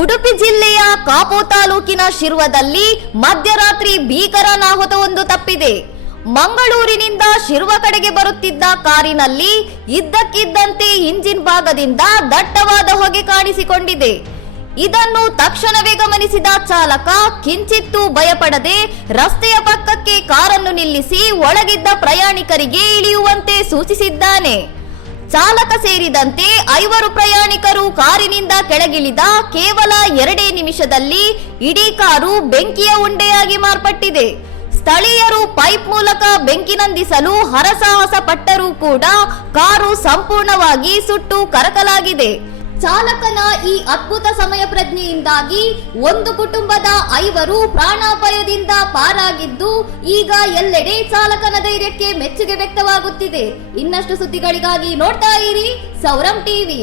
ಉಡುಪಿ ಜಿಲ್ಲೆಯ ಕಾಪು ತಾಲೂಕಿನ ಶಿರ್ವದಲ್ಲಿ ಮಧ್ಯರಾತ್ರಿ ಭೀಕರ ಅನಾಹುತವೊಂದು ತಪ್ಪಿದೆ. ಮಂಗಳೂರಿನಿಂದ ಶಿರ್ವ ಕಡೆಗೆ ಬರುತ್ತಿದ್ದ ಕಾರಿನಲ್ಲಿ ಇದ್ದಕ್ಕಿದ್ದಂತೆ ಇಂಜಿನ್ ಭಾಗದಿಂದ ದಟ್ಟವಾದ ಹೊಗೆ ಕಾಣಿಸಿಕೊಂಡಿದೆ. ಇದನ್ನು ತಕ್ಷಣವೇ ಗಮನಿಸಿದ ಚಾಲಕ ಕಿಂಚಿತ್ತೂ ಭಯಪಡದೆ ರಸ್ತೆಯ ಪಕ್ಕಕ್ಕೆ ಕಾರನ್ನು ನಿಲ್ಲಿಸಿ ಒಳಗಿದ್ದ ಪ್ರಯಾಣಿಕರಿಗೆ ಇಳಿಯುವಂತೆ ಸೂಚಿಸಿದ್ದಾನೆ. ಚಾಲಕ ಸೇರಿದಂತೆ 5 ಪ್ರಯಾಣಿಕರು ಕಾರಿನಿಂದ ಕೆಳಗಿಳಿದ ಕೇವಲ 2 ನಿಮಿಷದಲ್ಲಿ ಇಡೀ ಕಾರು ಬೆಂಕಿಯ ಉಂಡೆಯಾಗಿ ಮಾರ್ಪಟ್ಟಿದೆ. ಸ್ಥಳೀಯರು ಪೈಪ್ ಮೂಲಕ ಬೆಂಕಿ ನಂದಿಸಲು ಹರಸಾಹಸ ಪಟ್ಟರೂ ಕೂಡ ಕಾರು ಸಂಪೂರ್ಣವಾಗಿ ಸುಟ್ಟು ಕರಕಲಾಗಿದೆ. ಚಾಲಕನ ಈ ಅದ್ಭುತ ಸಮಯ ಪ್ರಜ್ಞೆಯಿಂದಾಗಿ ಒಂದು ಕುಟುಂಬದ 5 ಪ್ರಾಣಾಪಾಯದಿಂದ ಪಾರಾಗಿದ್ದು, ಈಗ ಎಲ್ಲೆಡೆ ಚಾಲಕನ ಧೈರ್ಯಕ್ಕೆ ಮೆಚ್ಚುಗೆ ವ್ಯಕ್ತವಾಗುತ್ತಿದೆ. ಇನ್ನಷ್ಟು ಸುದ್ದಿಗಳಿಗಾಗಿ ನೋಡ್ತಾ ಇರಿ ಸೌರಂ ಟಿವಿ.